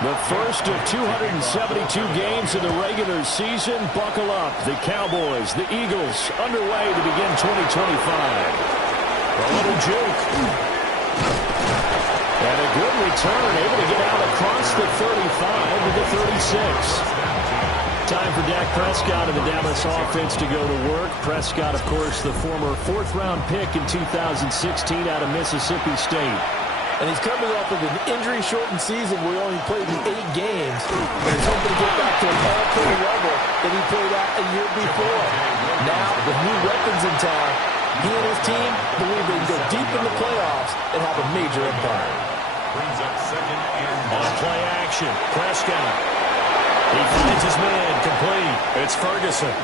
The first of 272 games in the regular season. Buckle up. The Cowboys, the Eagles, underway to begin 2025. A little juke. And a good return, able to get out across the 35 to the 36. Time for Dak Prescott and the Dallas offense to go to work. Prescott, of course, the former fourth-round pick in 2016 out of Mississippi State. And he's coming off of an injury-shortened season where he only played in 8 games. And he's hoping to get back to an all-pro level that he played at a year before. Now, with new weapons in town, he and his team believe they can go deep in the playoffs and have a major impact. Brings up second and on play action, Prescott. He finds his man complete. It's Ferguson.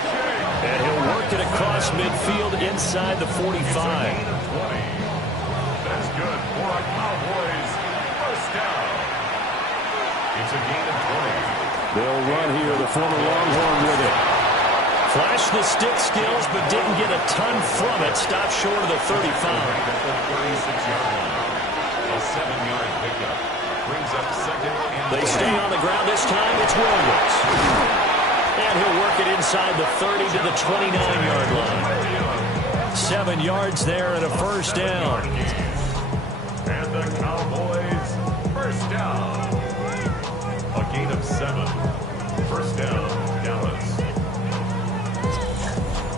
And he'll work it across midfield inside the 45. That's good for a Cowboys first down. It's a gain of 20. They'll run here, the former Longhorn with it. Flashed the stick skills, but didn't get a ton from it. Stopped short of the 35. At the 36-yard line. A 7-yard pickup. Brings up second and they stay on the ground this time. It's Williams. And he'll work it inside the 30 to the 29-yard line. 7 yards there and a first down. And the Cowboys first down. A gain of 7. First down, Dallas.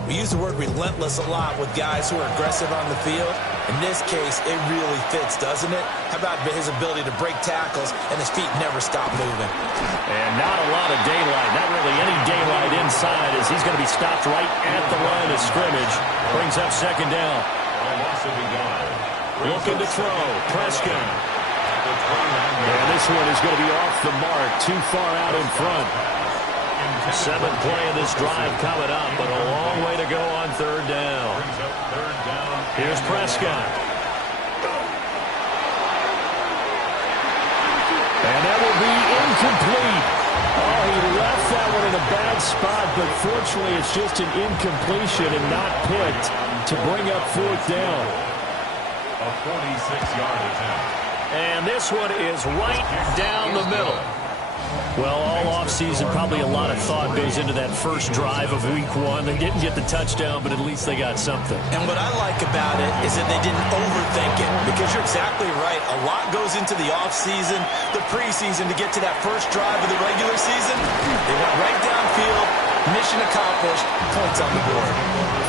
We use the word relentless a lot with guys who are aggressive on the field. In this case, it really fits, doesn't it? How about his ability to break tackles and his feet never stop moving? And not a lot of daylight, not really any daylight inside as he's going to be stopped right at the line of scrimmage. Brings up second down. A loss of a yard. Looking to throw, Prescott. And this one is going to be off the mark, too far out in front. 7th play of this drive coming up, but a long way to go on third down. Here's Prescott. And that will be incomplete. Oh, he left that one in a bad spot, but fortunately it's just an incompletion and not picked to bring up fourth down. A 46-yard attempt. And this one is right down the middle. Well, all offseason, probably a lot of thought goes into that first drive of week 1. They didn't get the touchdown, but at least they got something. And what I like about it is that they didn't overthink it, because you're exactly right. A lot goes into the offseason, the preseason, to get to that first drive of the regular season. They went right downfield, mission accomplished, points on the board.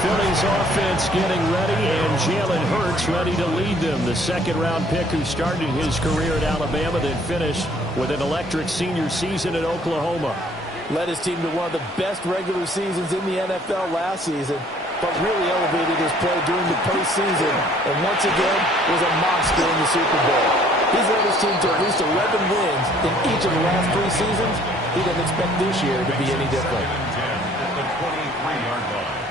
Philly's offense getting ready, and Jalen Hurts ready to lead them. The second-round pick who started his career at Alabama, then finished with an electric senior season at Oklahoma. Led his team to one of the best regular seasons in the NFL last season, but really elevated his play during the postseason, and once again was a monster in the Super Bowl. He's led his team to at least 11 wins in each of the last 3 seasons. He doesn't expect this year to be any different. At the 23-yard line.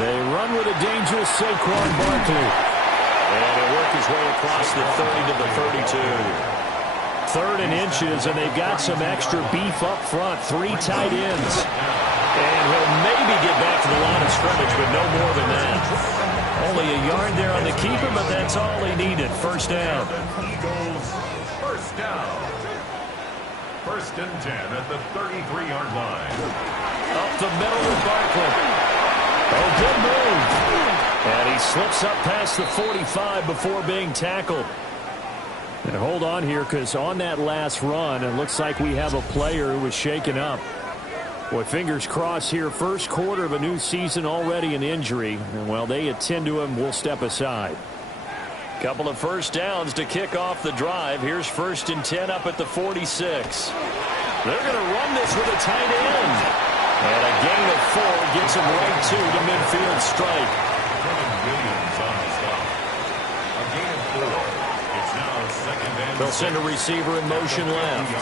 They run with a dangerous Saquon Barkley. And he'll work his way across the 30 to the 32. 3rd and inches, and they've got some extra beef up front. 3 tight ends. And he'll maybe get back to the line of scrimmage, but no more than that. Only a yard there on the keeper, but that's all he needed. First down. Eagles, first down. 1st and 10 at the 33-yard line. Up the middle with Barkley. Oh, good move. And he slips up past the 45 before being tackled. And hold on here, because on that last run, it looks like we have a player who was shaken up. Boy, fingers crossed here. First quarter of a new season, already an injury. And while they attend to him, we'll step aside. Couple of first downs to kick off the drive. Here's 1st and 10 up at the 46. They're going to run this with a tight end. And a gain of 4 gets him right to the midfield strike. They'll send a receiver in motion left.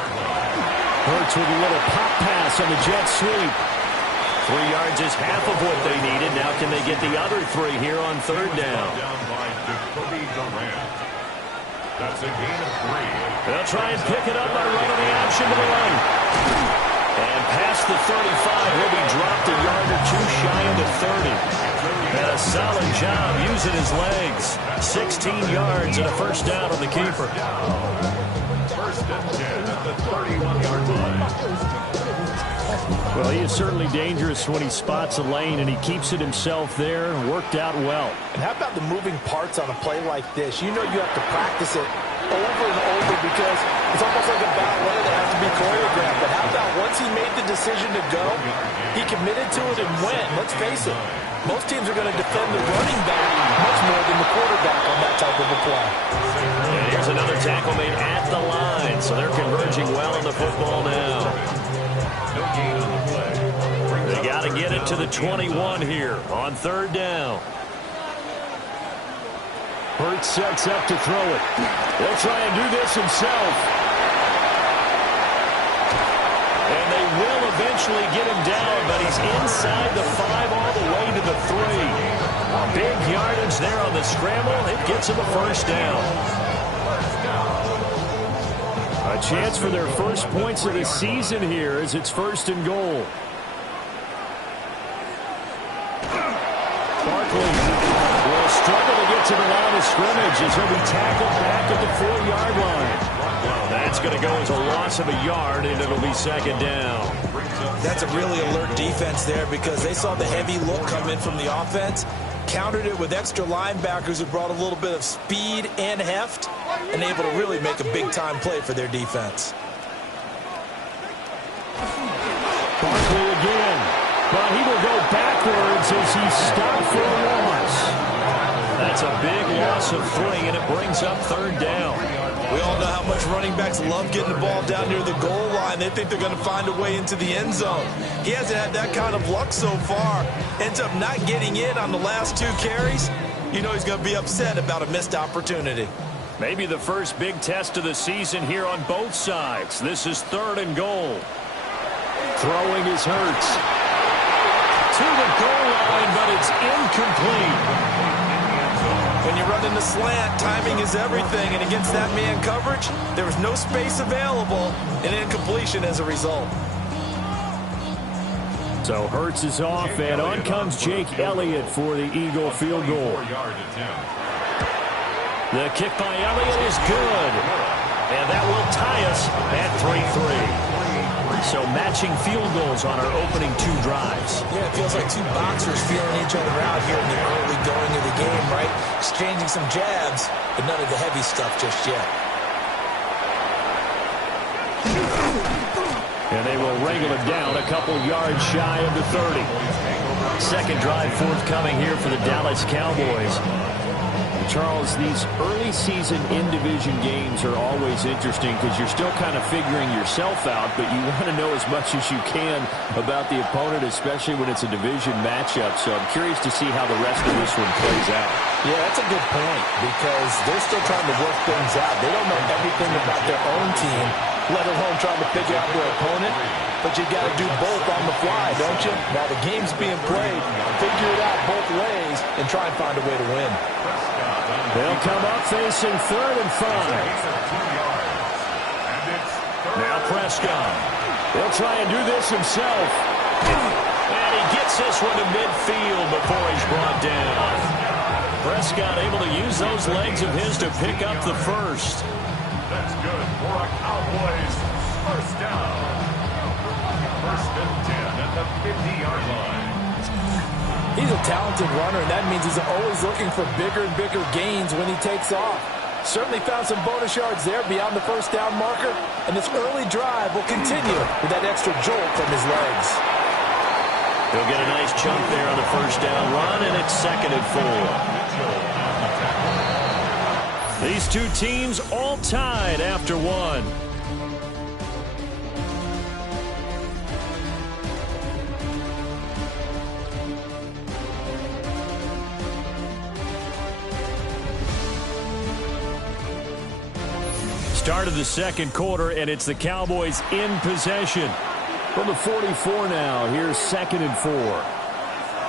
Hurts with a little pop pass on the jet sweep. 3 yards is half of what they needed. Now can they get the other 3 here on 3rd down? That's a gain of 3. They'll try and pick it up by running the option to the right. And past the 35, he'll be dropped a yard or 2 shy of the 30. And a solid job using his legs. 16 yards and a first down on the keeper. 1st and 10 at the 31-yard line. Well, he is certainly dangerous when he spots a lane, and he keeps it himself there. Worked out well. And how about the moving parts on a play like this? You know you have to practice it over and over because it's almost like a ballet that has to be choreographed. But how about once he made the decision to go, he committed to it and went. Let's face it, most teams are going to defend the running back much more than the quarterback on that type of a play. And here's another tackle made at the line, so they're converging well on the football now. No gain on the play. They got to get it to the 21 here on 3rd down. Hurts sets up to throw it. They'll try and do this himself. And they will eventually get him down, but he's inside the 5 all the way to the 3. Big yardage there on the scramble. It gets him a first down. A chance for their first points of the season here as it's 1st and goal. Barkley will struggle to get to the line of scrimmage as he'll be tackled back at the 4-yard line. That's going to go as a loss of a yard, and it'll be 2nd down. That's a really alert defense there because they saw the heavy look come in from the offense, countered it with extra linebackers who brought a little bit of speed and heft, and able to really make a big-time play for their defense. Barkley again, but he will go backwards as he's stopped for a loss. That's a big loss of 3, and it brings up 3rd down. We all know how much running backs love getting the ball down near the goal line. They think they're going to find a way into the end zone. He hasn't had that kind of luck so far. Ends up not getting in on the last 2 carries. You know he's going to be upset about a missed opportunity. Maybe the first big test of the season here on both sides. This is 3rd and goal. Throwing is Hurts. To the goal line, but it's incomplete. When you run in the slant, timing is everything, and against that man coverage, there was no space available, and incompletion as a result. So Hurts is off, and on comes Jake Elliott for the Eagle field goal. The kick by Elliott is good, and that will tie us at 3-3. So matching field goals on our opening 2 drives. Yeah, it feels like 2 boxers feeling each other out here in the early going of the game, right? Exchanging some jabs, but none of the heavy stuff just yet. And they will wrangle it down a couple yards shy of the 30. 2nd drive forthcoming here for the Dallas Cowboys. Charles, these early season in-division games are always interesting because you're still kind of figuring yourself out, but you want to know as much as you can about the opponent, especially when it's a division matchup. So I'm curious to see how the rest of this one plays out. Yeah, that's a good point because they're still trying to work things out. They don't know everything about their own team, let alone trying to figure out their opponent. But you got to do both on the fly, don't you? Now the game's being played, figure it out both ways, and try and find a way to win. They'll come up facing 3rd and 5. Now Prescott. He'll try and do this himself. And he gets this one to midfield before he's brought down. Prescott able to use those legs of his to pick up the first. That's good for a Cowboys first down. 1st and 10 at the 50-yard line. He's a talented runner, and that means he's always looking for bigger and bigger gains when he takes off. Certainly found some bonus yards there beyond the 1st down marker, and this early drive will continue with that extra jolt from his legs. He'll get a nice chunk there on the first down run, and it's 2nd and 4. These two teams all tied after one. Start of the second quarter, and it's the Cowboys in possession. From the 44 now, here's 2nd and 4.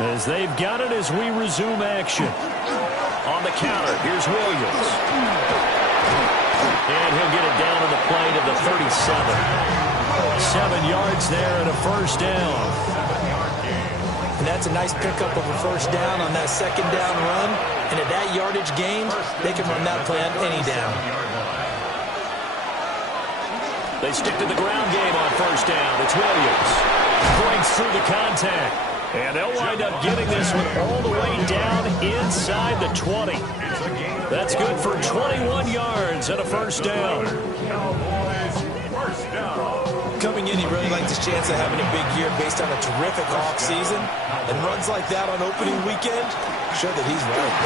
As they've got it as we resume action. On the counter, here's Williams. And he'll get it down to the play to the 37. 7 yards there and a first down. And that's a nice pickup of a first down on that second down run. And at that yardage gain, they can run that play on any down. They stick to the ground game on first down. It's Williams. Breaks through the contact. And they'll wind up getting this one all the way down inside the 20. That's good for 21 yards and a first down. Coming in, he really likes his chance of having a big year based on a terrific offseason. And runs like that on opening weekend show that he's right.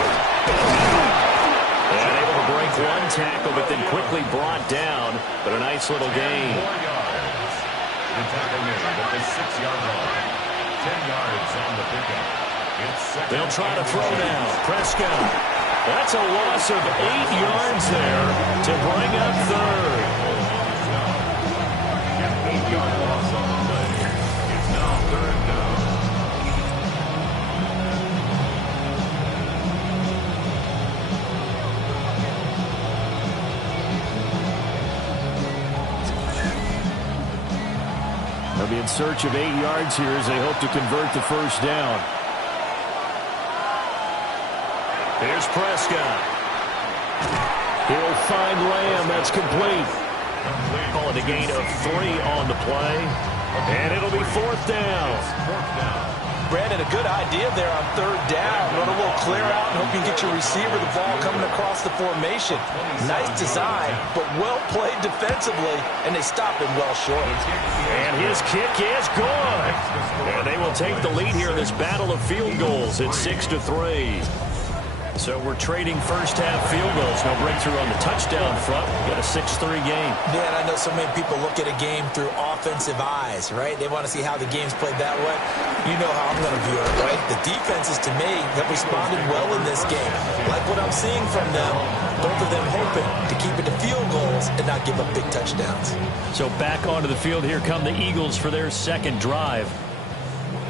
And able to break one tackle, but then quickly brought down. But a nice little gain. The tackle made at the 6-yard line. 10 yards on the pickup. They'll try to throw now. Prescott. That's a loss of 8 yards there to bring up third. An 8-yard loss on the play. It's now 3rd down. They'll be in search of 8 yards here as they hope to convert the first down. Here's Prescott. He'll find Lamb. That's complete. Call it a gain of 3 on the play. And it'll be 4th down. Brandon, a good idea there on 3rd down. Run a little clear out and hope you get your receiver the ball coming across the formation. Nice design, but well played defensively, and they stopped him well short. And his kick is good. And they will take the lead here in this battle of field goals. It's 6-3. So we're trading first-half field goals. No breakthrough on the touchdown front. Got a 6-3 game. Man, I know so many people look at a game through offensive eyes, right? They want to see how the game's played that way. You know how I'm going to view it, right? The defenses, to me, have responded well in this game. Like what I'm seeing from them, both of them hoping to keep it to field goals and not give up big touchdowns. So back onto the field, here come the Eagles for their second drive.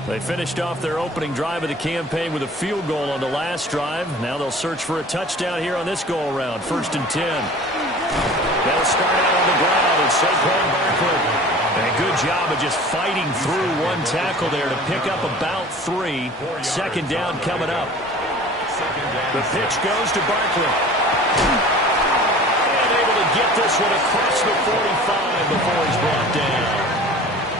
They finished off their opening drive of the campaign with a field goal on the last drive. Now they'll search for a touchdown here on this go-around. 1st and 10. They'll start out on the ground. It's Saquon Barkley. And a good job of just fighting through one tackle there to pick up about 3. 2nd down coming up. The pitch goes to Barkley. And able to get this one across the 45 before he's brought down.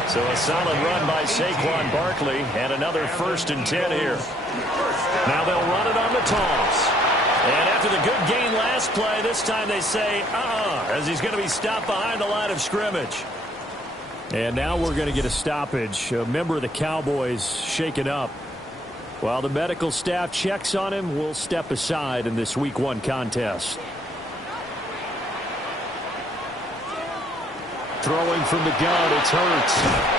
So a solid run by Saquon Barkley and another 1st and 10 here. Now they'll run it on the toss. And after the good gain last play, this time they say, as he's going to be stopped behind the line of scrimmage. And now we're going to get a stoppage. A member of the Cowboys shaken up. While the medical staff checks on him, we'll step aside in this Week 1 contest. Throwing from the gun, it's Hurts.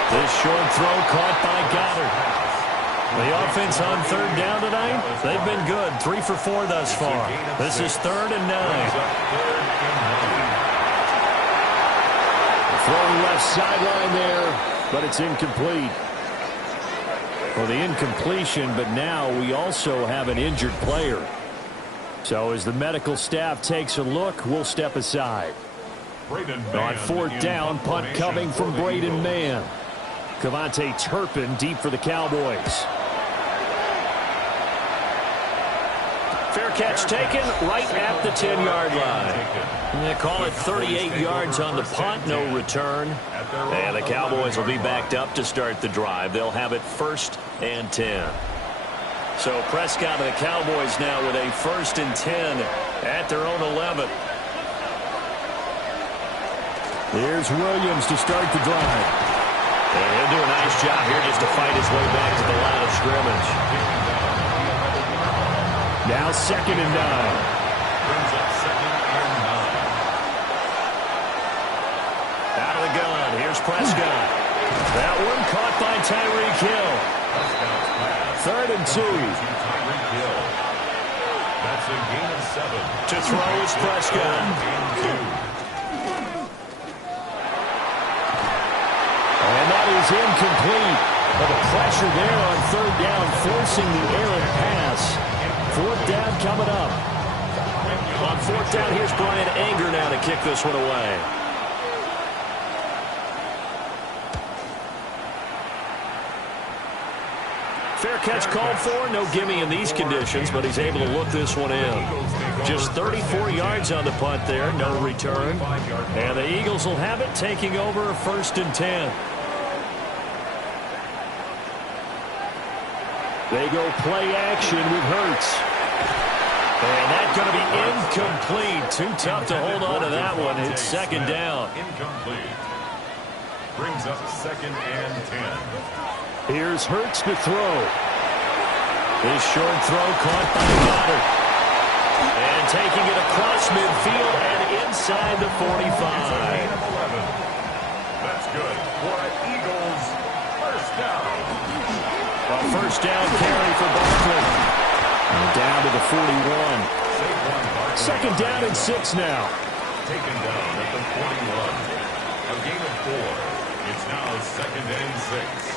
This short throw caught by Goddard. The offense on 3rd down tonight, they've been good. 3 for 4 thus far. This is 3rd and 9. Throwing left sideline there, but it's incomplete. Well, the incompletion, but now we also have an injured player. So as the medical staff takes a look, we'll step aside. On 4th down, punt coming from Braden Mann. Cavante Turpin deep for the Cowboys. Fair catch taken right at the 10-yard line. They call it 38 yards on the punt, no return. And the Cowboys will be backed up to start the drive. They'll have it 1st and 10. So Prescott and the Cowboys now with a 1st and 10 at their own 11. Here's Williams to start the drive. And he'll do a nice job here just to fight his way back to the line of scrimmage. Now 2nd and 9. Brings up 2nd and 9. Out of the gun. Here's Prescott. That one caught by Tyreek Hill. 3rd and 2. Tyreek Hill. That's a gain of 7. To throw is Prescott. And that is incomplete. But the pressure there on 3rd down, forcing the errant pass. 4th down coming up. On 4th down, here's Brian Anger now to kick this one away. Fair catch called for. No gimme in these conditions, but he's able to look this one in. Just 34 yards on the punt there. No return. And the Eagles will have it, taking over 1st and 10. They go play action with Hurts. And that's going to be incomplete. Too tough to hold on to that one. It's 2nd down. Incomplete. Brings up 2nd and 10. Here's Hurts to throw. His short throw caught by Goddard. And taking it across midfield and inside the 45. That's good for an Eagles 1st down. A 1st down carry for Barkley. And down to the 41. 2nd down and 6 now. Taken down at the 41. A gain of 4. It's now 2nd and 6.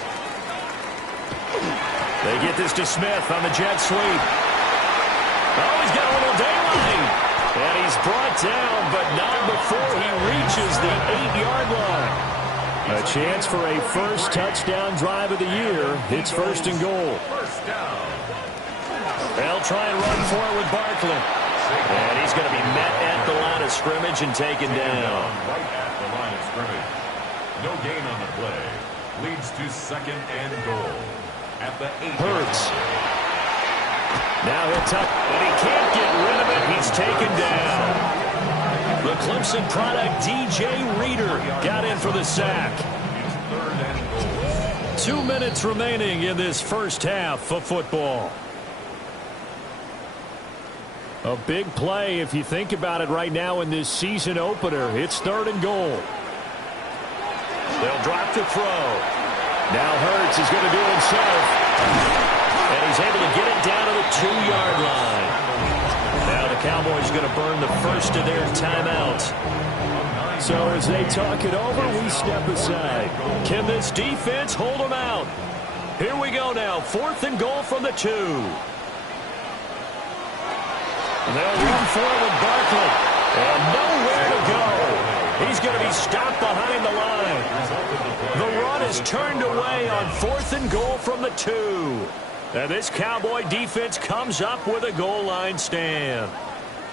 They get this to Smith on the jet sweep. Oh, he's got a little daylight. And he's brought down, but not before he reaches the 8-yard line. A chance for a first touchdown drive of the year. It's 1st and goal. 1st down. They'll try and run for it with Barkley. And he's going to be met at the line of scrimmage and taken down. Right at the line of scrimmage. No gain on the play. Leads to 2nd and goal. At the 8. Hurts. Now he'll tuck, and he can't get rid of it. He's taken down. The Clemson product, DJ Reader, got in for the sack. 2 minutes remaining in this first half of football. A big play if you think about it right now in this season opener. It's 3rd and goal. They'll drop the throw. Now Hurts is going to do it himself. And he's able to get it down to the 2-yard line. Now the Cowboys are going to burn the first of their timeouts. So as they talk it over, we step aside. Can this defense hold them out? Here we go now. 4th and goal from the 2. They'll run for it with Barkley. And nowhere to go. He's going to be stopped behind the line. The run is turned away on 4th and goal from the 2. And this Cowboy defense comes up with a goal line stand.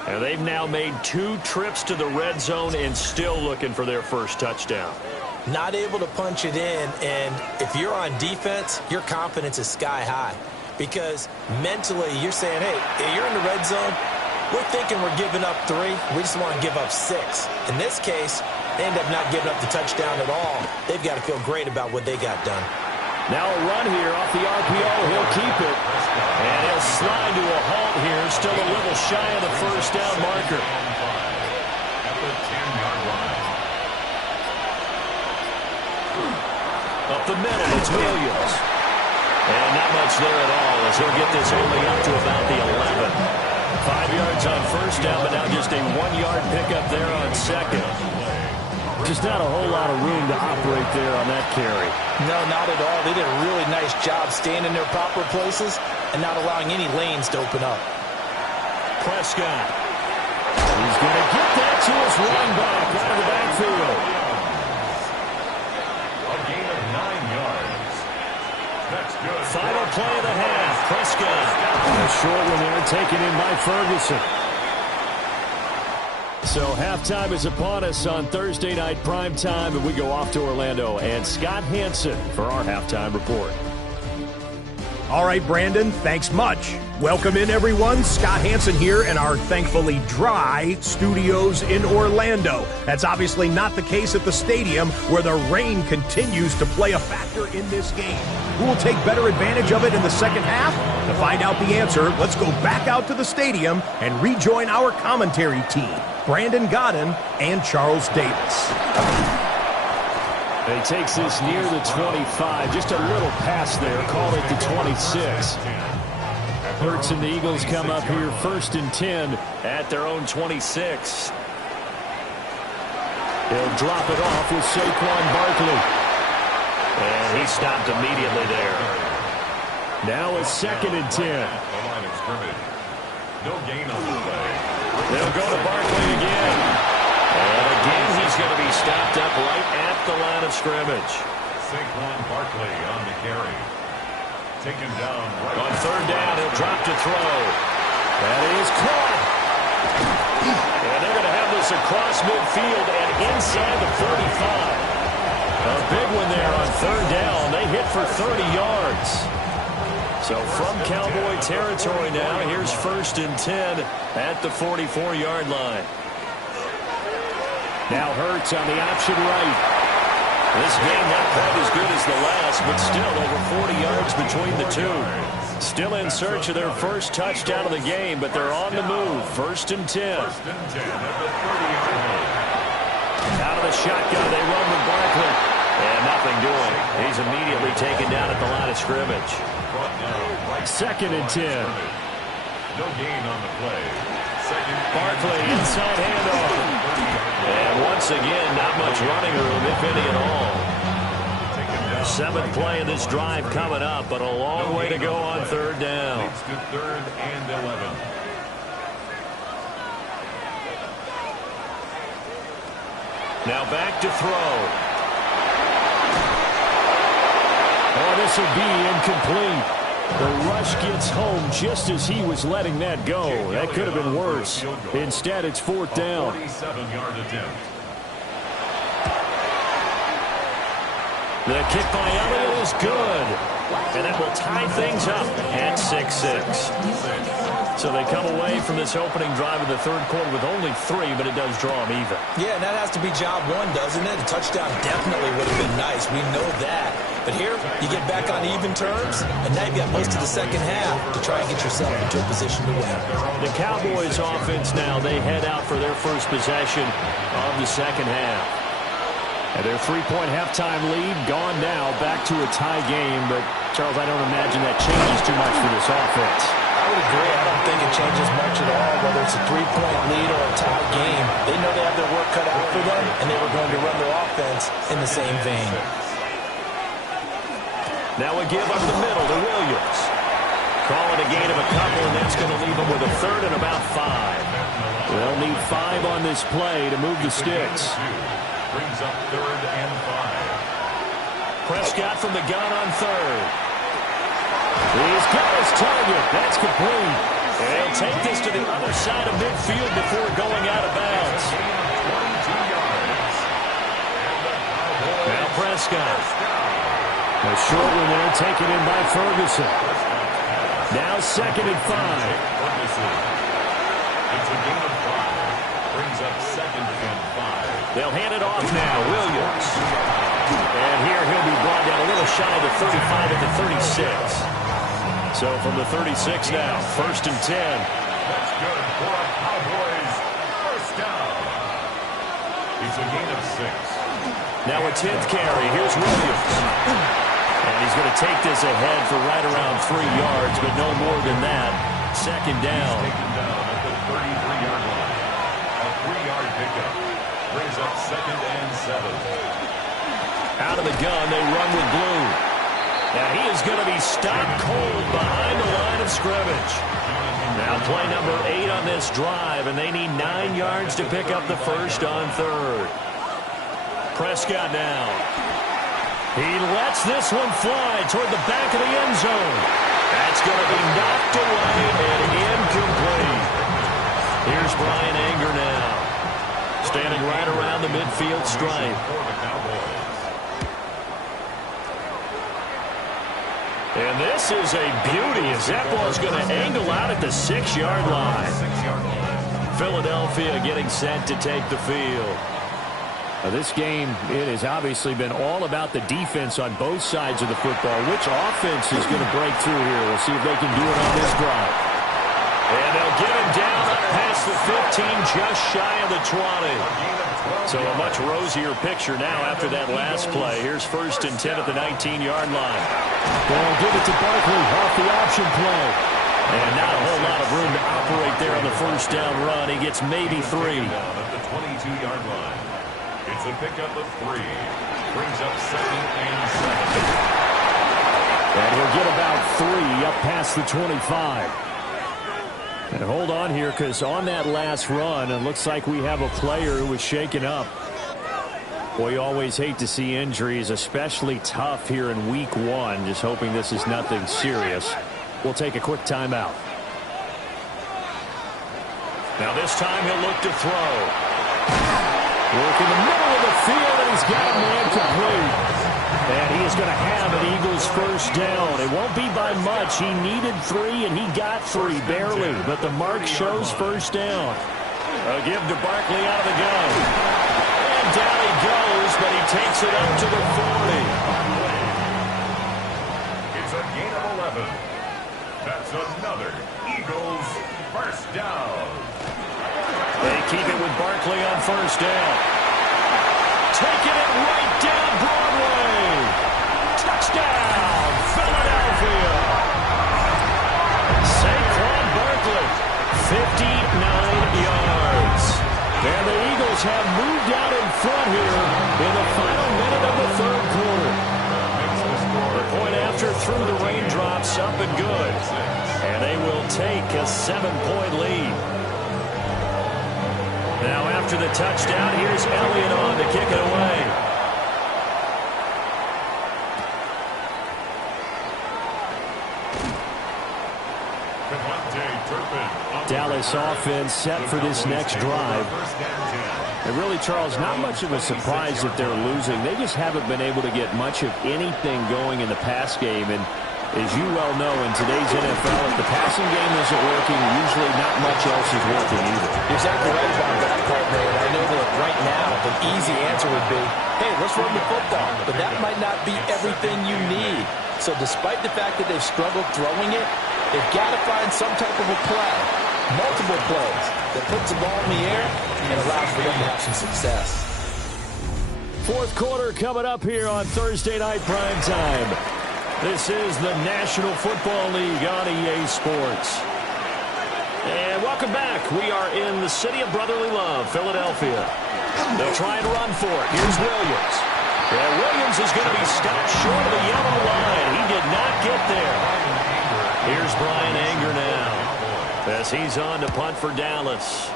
And they've now made 2 trips to the red zone and still looking for their first touchdown. Not able to punch it in, and if you're on defense, your confidence is sky high. Because mentally, you're saying, hey, you're in the red zone. We're thinking we're giving up 3. We just want to give up 6. In this case, they end up not giving up the touchdown at all. They've got to feel great about what they got done. Now a run here off the RPO. He'll keep it. And he'll slide to a halt here. Still a little shy of the first down marker. At the 10-yard line. Up the middle, it's Williams. And not much there at all as he'll get this only up to about the 11. 5 yards on first down, but now just a 1-yard pickup there on 2nd. Just not a whole lot of room to operate there on that carry. No, not at all. They did a really nice job staying in their proper places and not allowing any lanes to open up. Prescott. He's going to get that to his running back out of the backfield. A gain of 9 yards. That's good. Final play of the half. Prescott. A short one there taken in by Ferguson. So halftime is upon us on Thursday night prime time, and we go off to Orlando. And Scott Hansen for our halftime report. All right, Brandon, thanks much. Welcome in, everyone. Scott Hansen here in our thankfully dry studios in Orlando. That's obviously not the case at the stadium, where the rain continues to play a factor in this game. Who will take better advantage of it in the second half? To find out the answer, let's go back out to the stadium and rejoin our commentary team, Brandon Godden and Charles Davis. He takes this near the 25. Just a little pass there. Call it the 26. Hurts and the Eagles come up here 1st and 10 at their own 26. He'll drop it off with Saquon Barkley. And he stopped immediately there. Now it's 2nd and 10. No gain on the play. They'll go to Barkley again. And again, he's going to be stopped up right at the line of scrimmage. Saquon Barkley on the carry. Taken down right on 3rd down. He'll drop to throw. That is caught. And they're going to have this across midfield and inside the 45. A big one there on 3rd down. They hit for 30 yards. So from Cowboy territory now, here's 1st and 10 at the 44-yard line. Now Hurts on the option right. This game not quite as good as the last, but still over 40 yards between the two. Still in search of their first touchdown of the game, but they're on the move. 1st and 10. 1st and 10 at the 30-yard line. Out of the shotgun, they run with Barkley. And nothing doing. He's immediately taken down at the line of scrimmage. 2nd and 10. No gain on the play. Barkley inside handoff. And once again, not much running room, if any at all. 7th play of this drive coming up, but a long way to go on 3rd down. Leads to 3rd and 11. Now back to throw. Oh, this will be incomplete. The rush gets home just as he was letting that go. That could have been worse. Instead, it's 4th down. 47-yard attempt. The kick by Elliott is good. And that will tie things up at 6-6. So they come away from this opening drive in the 3rd quarter with only 3, but it does draw them even. Yeah, and that has to be job one, doesn't it? A touchdown definitely would have been nice. We know that. But here, you get back on even terms, and now you've got most of the second half to try and get yourself into a position to win. The Cowboys offense now, they head out for their first possession of the second half. And their 3-point halftime lead gone now, back to a tie game. But, Charles, I don't imagine that changes too much for this offense. I would agree. I don't think it changes much at all, whether it's a 3-point lead or a tie game. They know they have their work cut out for them, and they were going to run their offense in the same vein. Now a give up the middle to Williams. Call it a gain of a couple, and that's going to leave them with a 3rd and about 5. They'll need 5 on this play to move the sticks. Brings up 3rd and 5. Prescott from the gun on 3rd. He's got his target. That's complete. And he'll take this to the other side of midfield before going out of bounds. Now Prescott. A short one there taken in by Ferguson. Now 2nd and 5. It's a gain of 5. Brings up 2nd and 5. They'll hand it off now. Williams. And here he'll be brought down a little shy of the 35 at the 36. So from the 36 now, 1st and 10. That's good for a Cowboys first down. It's a gain of 6. Now a 10th carry. Here's Williams. And he's going to take this ahead for right around 3 yards, but no more than that. 2nd down. He's taken down at the 33-yard line. A 3-yard pickup. Brings up 2nd and 7. Out of the gun, they run with Blue. Now he is going to be stopped cold behind the line of scrimmage. Now play number 8 on this drive, and they need 9 yards to pick up the first on 3rd. Prescott now. He lets this one fly toward the back of the end zone. That's going to be knocked away and incomplete. Here's Brian Anger now. Standing right around the midfield stripe. And this is a beauty as that ball is going to angle out at the 6-yard line. Philadelphia getting set to take the field. This game, it has obviously been all about the defense on both sides of the football. Which offense is going to break through here? We'll see if they can do it on this drive. And they'll get him down past the 15, just shy of the 20. So a much rosier picture now after that last play. Here's 1st and 10 at the 19-yard line. They'll give it to Barkley off the option play. And not a whole lot of room to operate there on the 1st down run. He gets maybe 3. At the 22-yard line. It's a pickup of 3. Brings up 2nd and 7. And he'll get about 3 up past the 25. And hold on here, because on that last run, it looks like we have a player who was shaken up. Boy, you always hate to see injuries, especially tough here in week 1. Just hoping this is nothing serious. We'll take a quick timeout. Now this time he'll look to throw. Work in the middle of the field, and he's got a man complete. And he is going to have an Eagles 1st down. It won't be by much. He needed 3, and he got 3, barely. But the mark shows 1st down. A give to Barkley out of the gun. And down he goes, but he takes it up to the 40. It's a gain of 11. That's another Eagles 1st down. They keep it with Barkley on 1st down. Taking it right down Broadway. Touchdown, Philadelphia. Saquon Barkley, 59 yards. And the Eagles have moved out in front here in the final minute of the 3rd quarter. The point after through the raindrops, up and good. And they will take a 7-point lead. Now after the touchdown, here's Elliott on to kick it away. Dallas offense set for this next drive. And really, Charles, not much of a surprise that they're losing. They just haven't been able to get much of anything going in the pass game. And as you well know, in today's NFL, if the passing game isn't working, usually not much else is working either. You're exactly right about that part, man. I know that right now the easy answer would be, hey, let's run the football. But that might not be everything you need. So despite the fact that they've struggled throwing it, they've got to find some type of a play, multiple plays, that puts the ball in the air and allows for them to have some success. 4th quarter coming up here on Thursday Night Primetime. This is the National Football League on EA Sports. And welcome back. We are in the city of brotherly love, Philadelphia. They'll try and run for it. Here's Williams. And Williams is going to be stopped short of the yellow line. He did not get there. Here's Brian Anger now as he's on to punt for Dallas.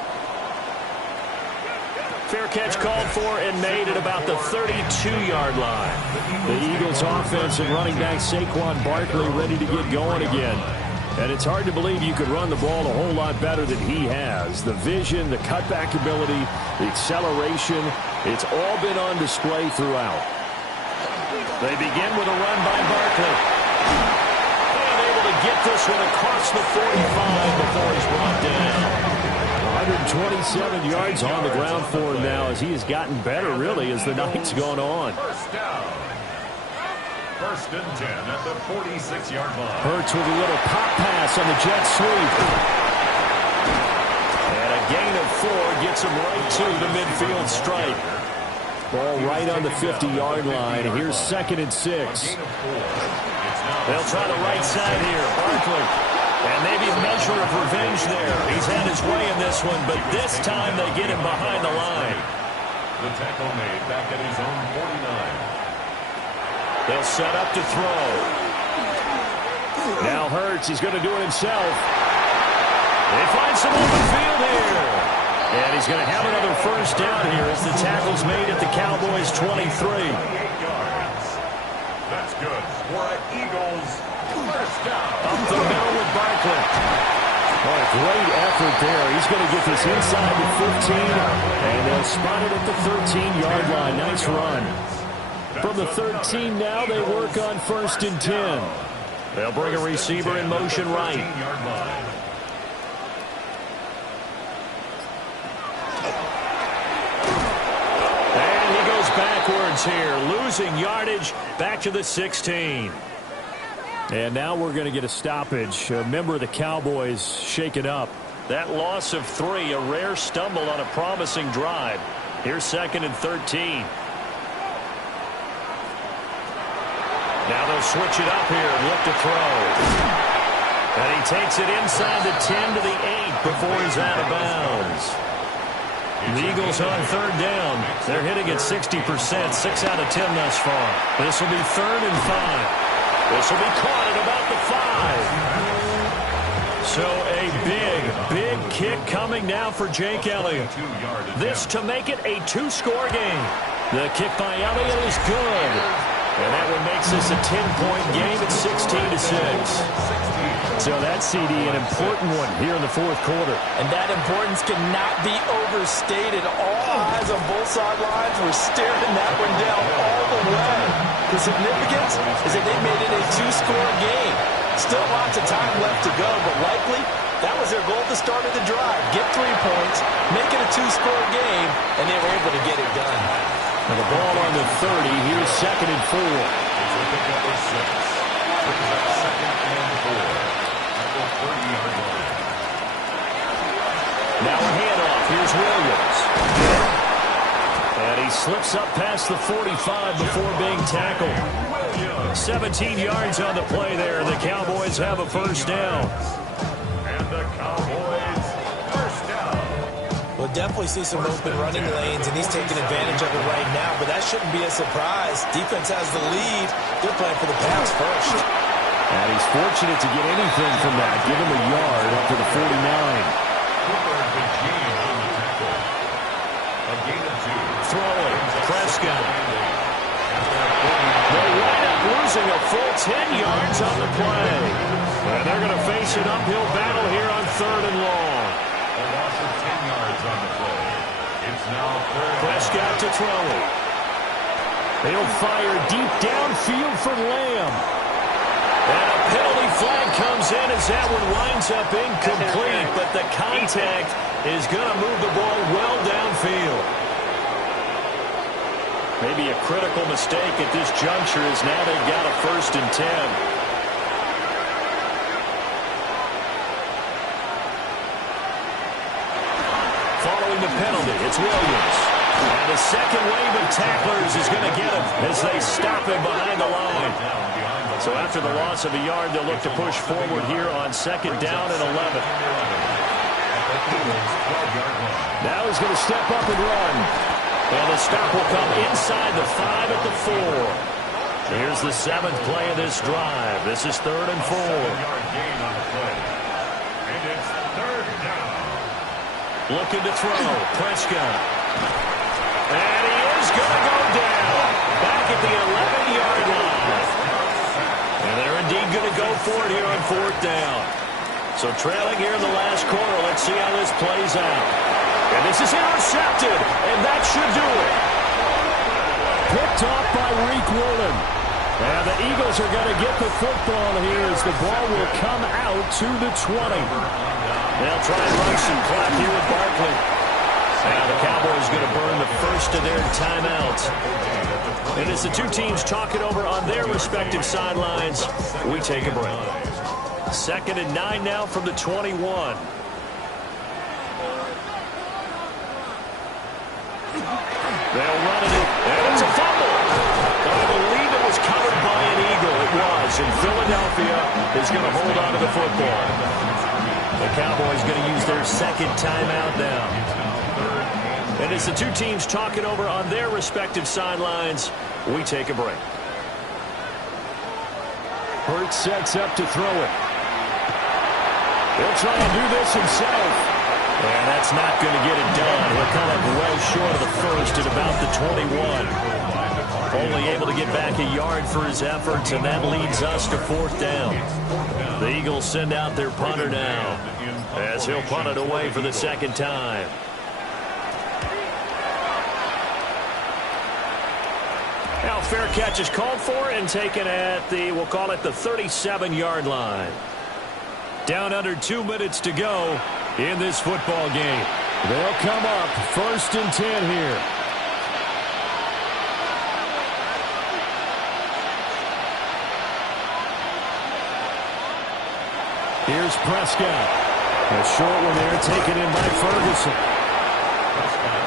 Fair catch called for and made at about the 32-yard line. The Eagles offense and running back Saquon Barkley ready to get going again. And it's hard to believe you could run the ball a whole lot better than he has. The vision, the cutback ability, the acceleration, it's all been on display throughout. They begin with a run by Barkley. And able to get this one across the 45 before he's brought down. 127 yards on the ground for him now as he has gotten better, really, as the night's gone on. 1st down. 1st and 10 at the 46-yard line. Hurts with a little pop pass on the jet sweep. And a gain of 4 gets him right to the midfield stripe. Ball right on the 50-yard line. Here's 2nd and 6. They'll try the right side here. Barkley. And maybe a measure of revenge there. He's had his way in this one, but this time they get him behind the line. The tackle made back at his own 49. They'll set up to throw. Now Hurts, he's going to do it himself. They find some open field here. And he's going to have another 1st down here as the tackle's made at the Cowboys' 23. 28 yards. That's good for an Eagles 1st down. Up the middle with Barkley. Oh, great effort there. He's going to get this inside the 15, and they'll spot it at the 13-yard line. Nice run. From the 13 now, they work on 1st and 10. They'll bring a receiver in motion right. And he goes backwards here, losing yardage back to the 16. And now we're going to get a stoppage. A member of the Cowboys shaken up. That loss of 3, a rare stumble on a promising drive. Here's 2nd and 13. Now they'll switch it up here and look to throw. And he takes it inside the 10 to the 8 before he's out of bounds. The Eagles on 3rd down. They're hitting at 60%, 6 out of 10 thus far. This will be 3rd and 5. This will be caught at about the 5. So a big kick coming now for Jake Elliott. This to make it a 2-score game. The kick by Elliott is good. And that one makes this a 10-point game at 16-6. So that CD, an important one here in the 4th quarter. And that importance cannot be overstated. All eyes on both sidelines were staring that one down all the way. The significance is that they made it a 2-score game. Still lots of time left to go, but likely that was their goal at the start of the drive. Get 3 points, make it a 2-score game, and they were able to get it done. And the ball on the 30. Here's 2nd and 4. Now a handoff. Here's Williams. And he slips up past the 45 before being tackled. 17 yards on the play there. The Cowboys have a 1st down. And the Cowboys first down. We'll definitely see some open running lanes, and he's taking advantage of it right now, but that shouldn't be a surprise. Defense has the lead. They're playing for the pass first. And he's fortunate to get anything from that. Give him a yard up to the 49. Throwing, Prescott. They wind up losing a full 10 yards on the play. And they're going to face an uphill battle here on 3rd and long. A loss of 10 yards on the play. It's now 3rd. Prescott to throw it. They'll fire deep downfield for Lamb. And a penalty flag comes in as that one winds up incomplete. But the contact is going to move the ball well downfield. Maybe a critical mistake at this juncture is now they've got a 1st and 10. Following the penalty, it's Williams. And the second wave of tacklers is going to get him as they stop him behind the line. So after the loss of a yard, they'll look to push forward here on 2nd down and 11. Now he's going to step up and run. And the stop will come inside the 5 at the 4. Here's the 7th play of this drive. This is 3rd and 4. And it's 3rd down. Looking to throw. Prescott. And he is going to go down. Back at the 11-yard line. And they're indeed going to go for it here on 4th down. So trailing here in the last quarter. Let's see how this plays out. And this is intercepted, and that should do it. Picked off by Reek Woolen. And the Eagles are going to get the football here as the ball will come out to the 20. They'll try and run some clock here with Barkley. Now the Cowboys going to burn the first of their timeouts. And as the 2 teams talk it over on their respective sidelines, we take a break. 2nd and 9 now from the 21. They'll run it, and it's a fumble. I believe it was covered by an Eagle. It was, and Philadelphia is going to hold on to the football. The Cowboys going to use their 2nd timeout now. And as the 2 teams talk it over on their respective sidelines, we take a break. Hurts sets up to throw it. He'll try and do this himself. And that's not going to get it done. He'll come up well short of the 1st at about the 21. Only able to get back a yard for his efforts, and that leads us to 4th down. The Eagles send out their punter now as he'll punt it away for the 2nd time. Now Now fair catch is called for and taken at the, we'll call it the 37-yard line. Down under 2 minutes to go in this football game. They'll come up 1st and 10 here. Here's Prescott. A short one there taken in by Ferguson.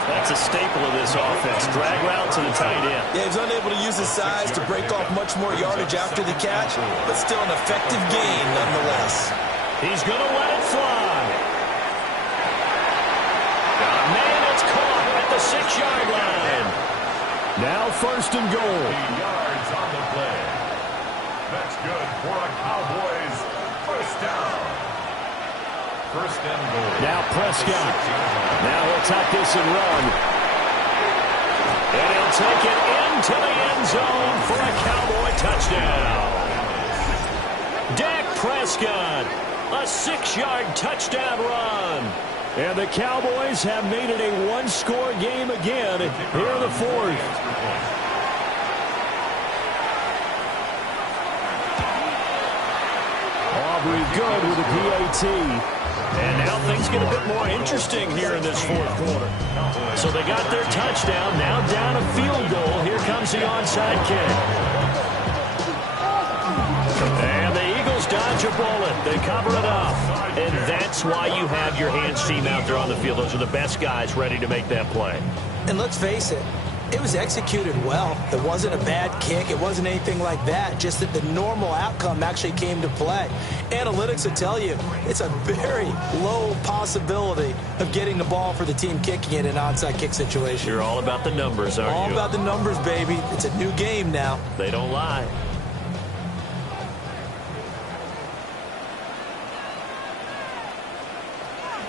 That's a staple of this offense. Drag route to the tight end. Yeah, he's unable to use his size to break off much more yardage after the catch, but still an effective gain nonetheless. He's going to let it fly. Man, it's caught at the 6-yard line. Now 1st and goal. 3 yards on the play. That's good for a Cowboys 1st down. 1st and goal. Now Prescott. Now he'll tuck this and run. And he'll take it into the end zone for a Cowboy touchdown. Dak Prescott, a 6-yard touchdown run. And the Cowboys have made it a one-score game again here in the 4th. Aubrey good with a PAT. And now things get a bit more interesting here in this 4th quarter. So they got their touchdown, now down a field goal. Here comes the onside kick. And the Eagles dodge a bullet. They cover it up. And that's why you have your hands team out there on the field. Those are the best guys ready to make that play. And let's face it, it was executed well. It wasn't a bad kick. It wasn't anything like that. Just that the normal outcome actually came to play. Analytics will tell you it's a very low possibility of getting the ball for the team kicking it in an onside kick situation. You're all about the numbers, aren't you? All about the numbers, baby. It's a new game now. They don't lie.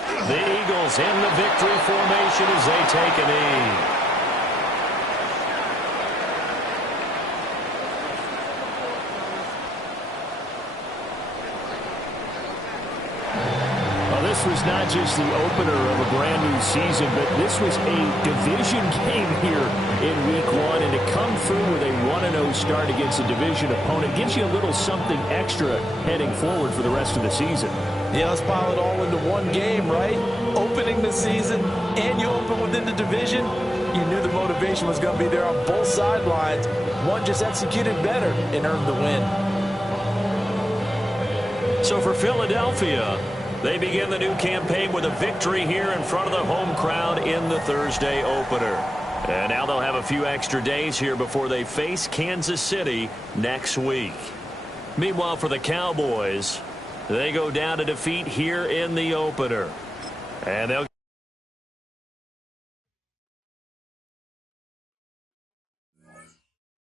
The Eagles in the victory formation as they take a knee. This was not just the opener of a brand new season, but this was a division game here in week 1, and to come through with a 1-0 start against a division opponent gives you a little something extra heading forward for the rest of the season. Yeah, let's pile it all into one game, right? Opening the season, and you open within the division. You knew the motivation was going to be there on both sidelines. One just executed better and earned the win. So for Philadelphia, they begin the new campaign with a victory here in front of the home crowd in the Thursday opener. And now they'll have a few extra days here before they face Kansas City next week. Meanwhile, for the Cowboys, they go down to defeat here in the opener. And they'll